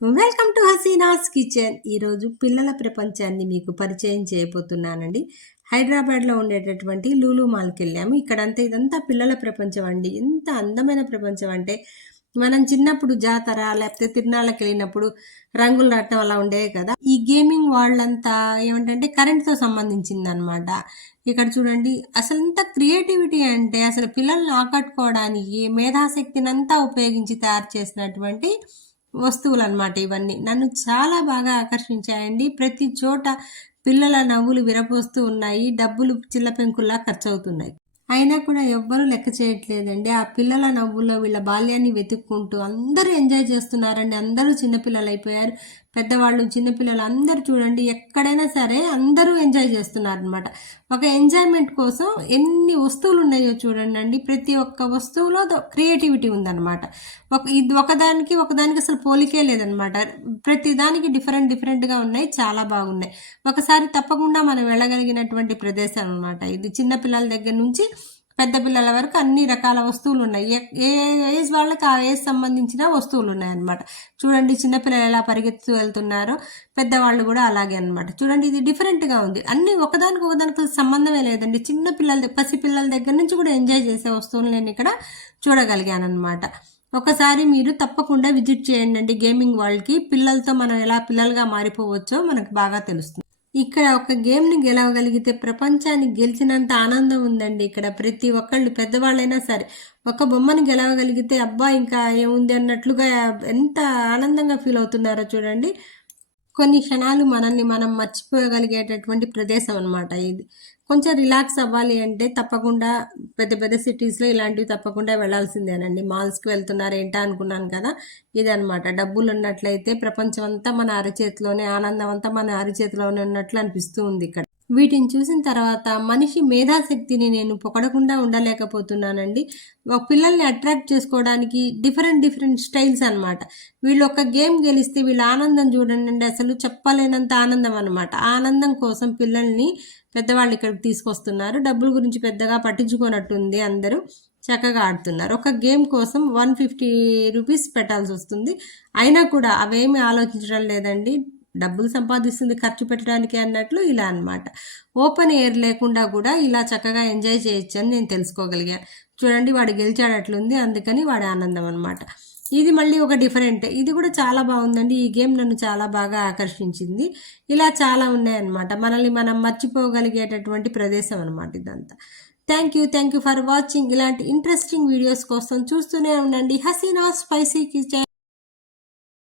Welcome to Hasina's kitchen. ఈరోజు పిల్లల ప్రపంచాన్ని మీకు పరిచయం చేయబోతున్నానండి. హైదరాబాద్లో ఉండేటటువంటి లూలు మాల్కి వెళ్ళాము. ఇక్కడంతా ఇదంతా పిల్లల ప్రపంచం అండి. ఎంత అందమైన ప్రపంచం అంటే మనం చిన్నప్పుడు జాతర లేకపోతే తిరునాళ్ళకి వెళ్ళినప్పుడు రంగులు రాటం అలా ఉండేవి కదా. ఈ గేమింగ్ వాళ్ళంతా ఏమిటంటే కరెంట్తో సంబంధించింది అనమాట. ఇక్కడ చూడండి అసలు ఎంత క్రియేటివిటీ అంటే అసలు పిల్లల్ని ఆకట్టుకోవడానికి మేధాశక్తిని అంతా ఉపయోగించి తయారు చేసినటువంటి వస్తువులు అన్నమాట ఇవన్నీ. నన్ను చాలా బాగా ఆకర్షించాయండి. ప్రతి చోట పిల్లల నవ్వులు విరపోస్తూ ఉన్నాయి. డబ్బులు చిల్ల పెంకుల్లా ఖర్చవుతున్నాయి. అయినా కూడా ఎవ్వరూ లెక్క చేయట్లేదండి. ఆ పిల్లల నవ్వుల్లో వీళ్ళ బాల్యాన్ని వెతుక్కుంటూ అందరూ ఎంజాయ్ చేస్తున్నారండి. అందరూ చిన్నపిల్లలైపోయారు. పెద్దవాళ్ళు, చిన్నపిల్లలు అందరూ చూడండి ఎక్కడైనా సరే అందరూ ఎంజాయ్ చేస్తున్నారనమాట. ఒక ఎంజాయ్మెంట్ కోసం ఎన్ని వస్తువులు ఉన్నాయో చూడండి. ప్రతి ఒక్క వస్తువులో క్రియేటివిటీ ఉందన్నమాట. ఇది ఒకదానికి ఒకదానికి అసలు పోలికే లేదనమాట. ప్రతి దానికి డిఫరెంట్గా ఉన్నాయి. చాలా బాగున్నాయి. ఒకసారి తప్పకుండా మనం వెళ్ళగలిగినటువంటి ప్రదేశం అనమాట ఇది. చిన్నపిల్లల దగ్గర నుంచి పెద్ద పిల్లల వరకు అన్ని రకాల వస్తువులు ఉన్నాయి. ఏ ఏజ్ వాళ్ళకి ఆ ఏజ్ సంబంధించిన వస్తువులు ఉన్నాయన్నమాట. చూడండి చిన్నపిల్లలు ఎలా పరిగెత్తు వెళ్తున్నారో పెద్దవాళ్ళు కూడా అలాగే అనమాట. చూడండి ఇది డిఫరెంట్గా ఉంది. అన్ని ఒకదానికి సంబంధమే లేదండి. చిన్న పిల్లల పసిపిల్లల దగ్గర నుంచి కూడా ఎంజాయ్ చేసే వస్తువులు నేను ఇక్కడ చూడగలిగాను అనమాట. ఒకసారి మీరు తప్పకుండా విజిట్ చేయండి గేమింగ్ వరల్డ్కి. పిల్లలతో మనం ఎలా పిల్లలుగా మారిపోవచ్చో మనకు బాగా తెలుస్తుంది. ఇక్కడ ఒక గేమ్ని గెలవగలిగితే ప్రపంచాన్ని గెలిచినంత ఆనందం ఉందండి. ఇక్కడ ప్రతి ఒక్కళ్ళు పెద్దవాళ్ళైనా సరే ఒక బొమ్మని గెలవగలిగితే అబ్బా ఇంకా ఏముంది అన్నట్లుగా ఎంత ఆనందంగా ఫీల్ అవుతున్నారో చూడండి. కొన్ని క్షణాలు మనల్ని మనం మర్చిపోగలిగేటటువంటి ప్రదేశం అనమాట ఇది. కొంచెం రిలాక్స్ అవ్వాలి అంటే తప్పకుండా పెద్ద పెద్ద సిటీస్లో ఇలాంటివి తప్పకుండా వెళ్ళాల్సిందేనండి. మాల్స్కి వెళ్తున్నారు ఏంటా అనుకున్నాను కదా, ఇదనమాట. డబ్బులు ఉన్నట్లయితే ప్రపంచం అంతా మన అరచేతిలోనే, ఆనందం అంతా మన అరచేతిలోనే ఉన్నట్లు అనిపిస్తూ ఉంది ఇక్కడ. వీటిని చూసిన తర్వాత మనిషి మేధాశక్తిని నేను పొగడకుండా ఉండలేకపోతున్నానండి. పిల్లల్ని అట్రాక్ట్ చేసుకోవడానికి డిఫరెంట్ స్టైల్స్ అనమాట. వీళ్ళు ఒక గేమ్ గెలిస్తే వీళ్ళ ఆనందం చూడండి, అసలు చెప్పలేనంత ఆనందం అనమాట. ఆనందం కోసం పిల్లల్ని పెద్దవాళ్ళు ఇక్కడికి తీసుకొస్తున్నారు. డబ్బుల గురించి పెద్దగా పట్టించుకోనట్టుంది. అందరూ చక్కగా ఆడుతున్నారు. ఒక గేమ్ కోసం 150 రూపీస్ పెట్టాల్సి వస్తుంది. అయినా కూడా అవేమి ఆలోచించడం లేదండి. డబ్బులు సంపాదిస్తుంది ఖర్చు పెట్టడానికి అన్నట్లు ఇలా అనమాట. ఓపెన్ ఎయిర్ లేకుండా కూడా ఇలా చక్కగా ఎంజాయ్ చేయొచ్చు అని నేను తెలుసుకోగలిగాను. చూడండి వాడు గెలిచాడట్లుంది, అందుకని వాడి ఆనందం అనమాట. ఇది మళ్ళీ ఒక డిఫరెంట్. ఇది కూడా చాలా బాగుందండి. ఈ గేమ్ నన్ను చాలా బాగా ఆకర్షించింది. ఇలా చాలా ఉన్నాయన్నమాట. మనల్ని మనం మర్చిపోగలిగేటటువంటి ప్రదేశం అనమాట ఇదంతా. Thank you for watching. ఇలాంటి ఇంట్రెస్టింగ్ వీడియోస్ కోసం చూస్తూనే ఉండండి హసీనా స్పైసీ కిచెన్.